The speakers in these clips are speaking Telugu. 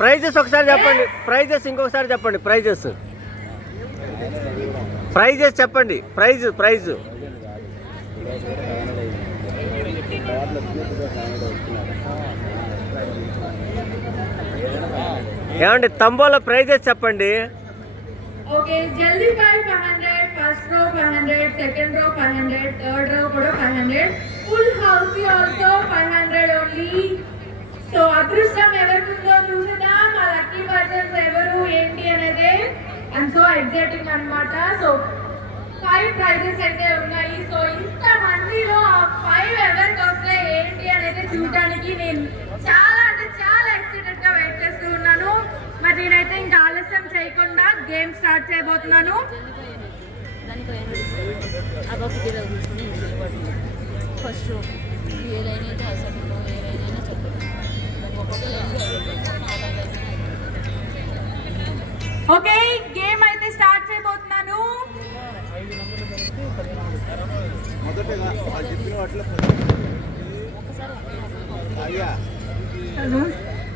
ప్రైజెస్ ఒకసారి చెప్పండి. ప్రైజెస్ ఇంకొకసారి చెప్పండి. ప్రైజెస్ చెప్పండి. ప్రైజ్ ఏమండి తంబోలా ప్రైజెస్ చెప్పండి. ఓకే, జల్దీ 500, first row 500, second row 500, third row కూడా 500, full house also 500 only. So అదృష్టం ఎవరికి ఉందో చూసేదా, మా లక్కీ పర్సన్స్ ఎవరు ఏంటి అనేది అండ్ సో ఎగ్జైటింగ్ అన్నమాట. సో 5 ప్రైజెస్ అయితే ఉన్నాయి. సో ఇంత మందిలో ఆ 5 ఎవరికి వస్తాయి ఏంటి అనేది చూడడానికి నేను చాలా అంటే చాలా ఎక్సైటెడ్ గా వెయిట్ చేస్తూ ఉన్నాను. మరి నేనైతే ఇంకా ఆలస్యం చేయకుండా గేమ్ స్టార్ట్ చేయబోతున్నాను. ఓకే, గేమ్ అయితే స్టార్ట్ చేయబోతున్నాను.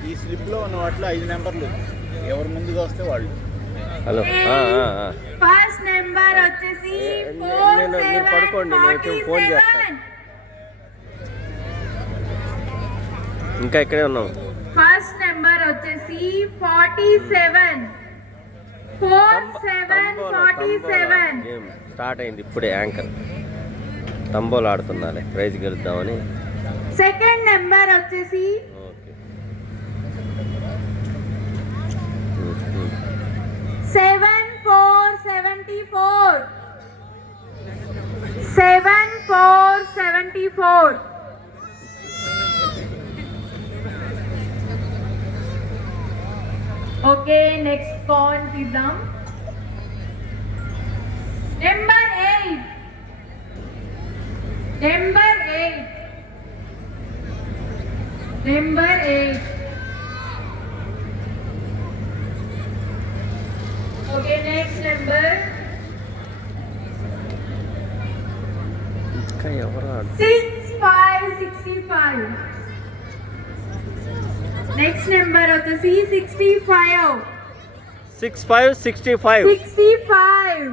ఈ స్లిప్ లో ఉన్న వాటిలో 5 నెంబర్లు ఎవరు ముందుగా వస్తే వాళ్ళు. హలో, ఫస్ట్ నెంబర్ వచ్చేసి మీరు పడుకోండి, నేను ఫోన్ చేస్తాను. ఇంకా ఇక్కడే ఉన్నాం. ఫస్ట్ నెంబర్ వచ్చేసి 47. 47. స్టార్ట్ అయింది ఇప్పుడే. యాంకర్ తంబోలు ఆడుతున్నాలే ప్రైజ్ గెలుద్దామని. సెకండ్ నెంబర్ వచ్చేసి 7474. 7474. ఓకే, నెక్స్ట్ పాయింట్ ఇద్దాం. నెంబర్ 8. ఓకే, నెక్స్ట్ నెంబర్ ఇంకా ఎవరు 6565. నెక్స్ట్ నెంబర్ వచ్చేసి 65. 65.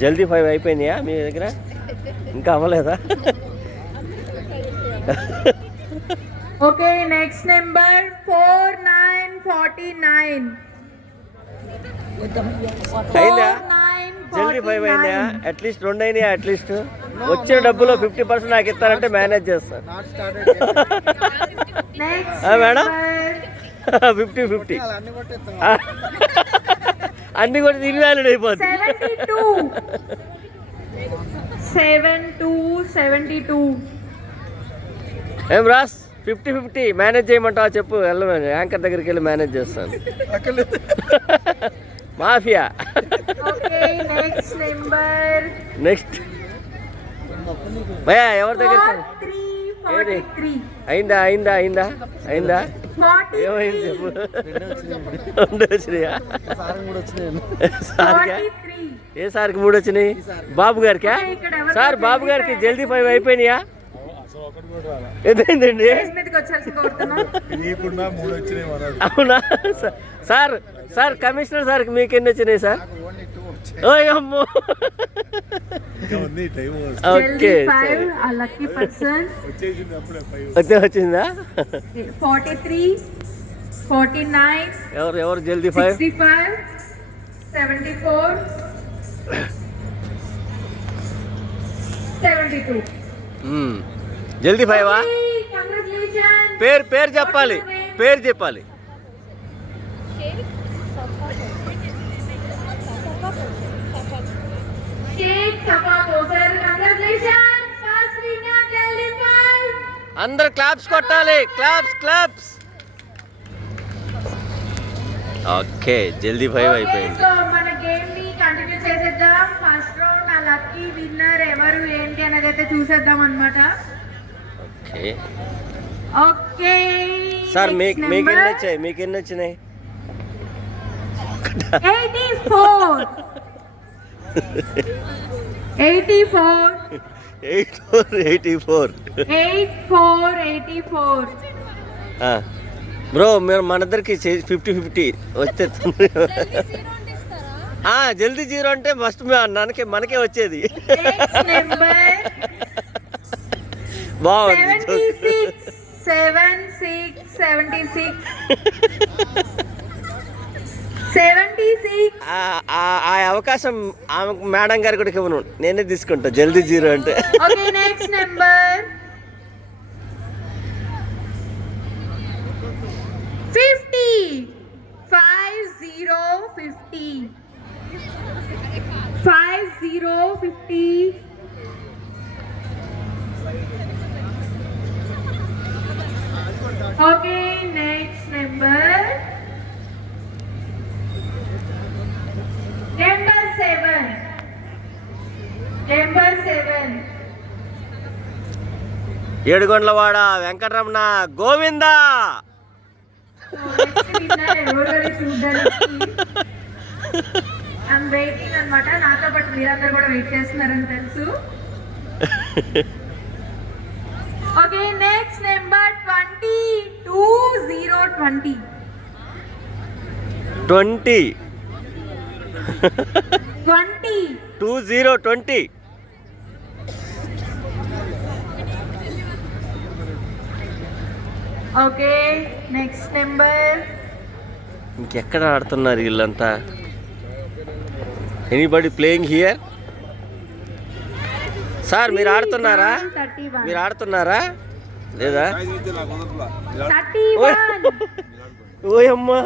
జల్దీ 5 అయిపోయినాయా మీ దగ్గర? ఇంకా అవ్వలేదా? Okay, next number 4949. అయిందా? జల్దీ 5 అయినాయా? అట్లీస్ట్ 2 అయినాయా? అట్లీస్ట్ వచ్చే డబ్బులో 50% నాకు ఇస్తారంటే మేనేజ్ చేస్తాను. మేడం 50-50 అన్ని కూడా ఇన్వాలిడ్ అయిపోతుంది. 72. ఏం రాస్ 50-50 మేనేజ్ చేయమంటావా చెప్పు. వెళ్ళమని యాంకర్ దగ్గరికి వెళ్ళి మేనేజ్ చేస్తాను. మాఫియా. నెక్స్ట్ భయ్యా ఎవరి దగ్గర? అయిందా? ఏమైంది చెప్పు. 2 వచ్చినాయా? సార్కా? ఏ సార్కి 3 వచ్చినాయి? బాబు గారికా? సార్ బాబు గారికి జల్దీ 5 అయిపోయినాయా? ఎంతైందండి? అవునా సార్ కమిషనర్ సార్కి మీకు ఎన్ని వచ్చినాయి సార్? అమ్మో. ఓకే, వచ్చిందా? 43, 49. ఎవరు జల్దీ 5? 65, 74, 72. జల్దీ 5. పేరు చెప్పాలి. అందరు క్లాప్స్ కొట్టాలి. క్లాప్స్. ఓకే, జల్దీ 5 అయిపోయింది. సో మన గేమ్ ని కంటిన్యూ చేసేద్దాం. ఫస్ట్ రౌండ్ ఆ లక్కీ విన్నర్ ఎవరు ఏంటి అనేది అయితే చూసేద్దాం అన్నమాట. ఓకే సార్ మీకు ఎన్ని వచ్చినాయి? 84. 84. బ్రో మీరు మన ఇద్దరికి 50-50 వస్తే జల్దీ జీరో అంటే ఫస్ట్ మనకే వచ్చేది. బాగుంది. 76. ఆ అవకాశం మేడం గారు కూడా ఇవ్వను, నేనే తీసుకుంటా జల్దీ జీరో అంటే. Okay next number 50. 50. 50. Okay, next number 7. ఏడుగొండ్లవాడ వెంకటరమణ గోవిందా. I'm waiting అన్నమాట. నాతో పాటు మీరందరూ కూడా వెయిట్ చేస్తున్నారని తెలుసు. Okay next number 20. 20. 20. Okay next number. ఇంకెక్కడ ఆడుతున్నారు వీళ్ళంతా? Anybody playing here? సార్ మీరు ఆడుతున్నారా? 31. మీరు ఆడుతున్నారా లేదా? 31. ఓయమ్మా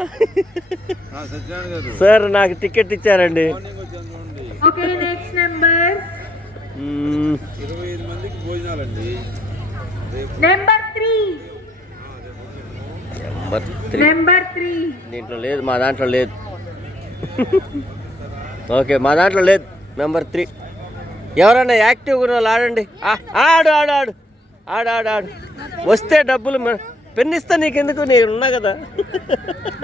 సార్ నాకు టికెట్ ఇచ్చారండి. ఓకే నెక్స్ట్ నెంబర్ 25 మందికి భోజనాలండి. నెంబర్ 3. దీంట్లో లేదు, మా దాంట్లో లేదు. ఓకే మా దాంట్లో లేదు. నెంబర్ 3 ఎవరన్నా యాక్టివ్గా ఉన్న వాళ్ళు ఆడండి. ఆడు ఆడు ఆడు ఆడు ఆడు ఆడు వస్తే డబ్బులు పెన్ను ఇస్తా నీకెందుకు, నేను ఉన్నా కదా.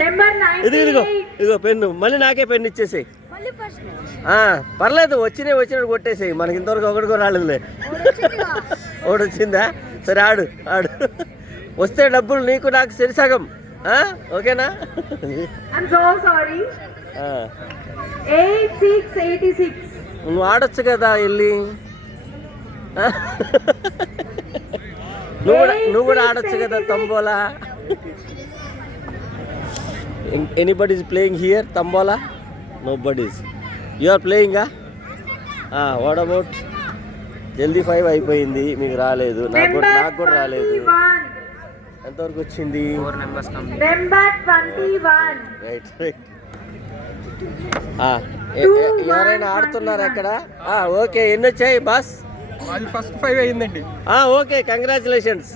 నెంబర్ ఇదిగో పెన్ను, మళ్ళీ నాకే పెన్ను ఇచ్చేసేయి. పర్లేదు, వచ్చినట్టు కొట్టేసేయి. మనకి ఇంతవరకు ఒకటి కూడా రాలేదులే. ఒకటి వచ్చిందా? సరే ఆడు ఆడు వస్తే డబ్బులు నీకు నాకు సరిసగం. ఓకేనా? I'm so sorry. 86. నువ్వు ఆడొచ్చు కదా వెళ్ళి. నువ్వు కూడా ఆడొచ్చు కదా tambola. Anybody is playing here tambola? Nobody is. You are ప్లేయింగా? వాట్ అబౌట్ జల్దీ 5 అయిపోయింది, మీకు రాలేదు. నాకు కూడా రాలేదు. ఎంతవరకు వచ్చింది? 4 members నెంబర్ 21. రైట్. ఎవరైనా ఆడుతున్నారా అక్కడ? ఓకే ఎన్ని వచ్చాయి బాస్? ఫస్ట్ 5 అయిందండి. Okay congratulations.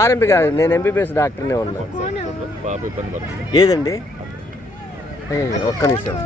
ఆర్ఎంపీ కాదు, నేను ఎంబీబీఎస్ డాక్టర్నే ఉన్నాను. ఏదండి? ఒక్క నిమిషం.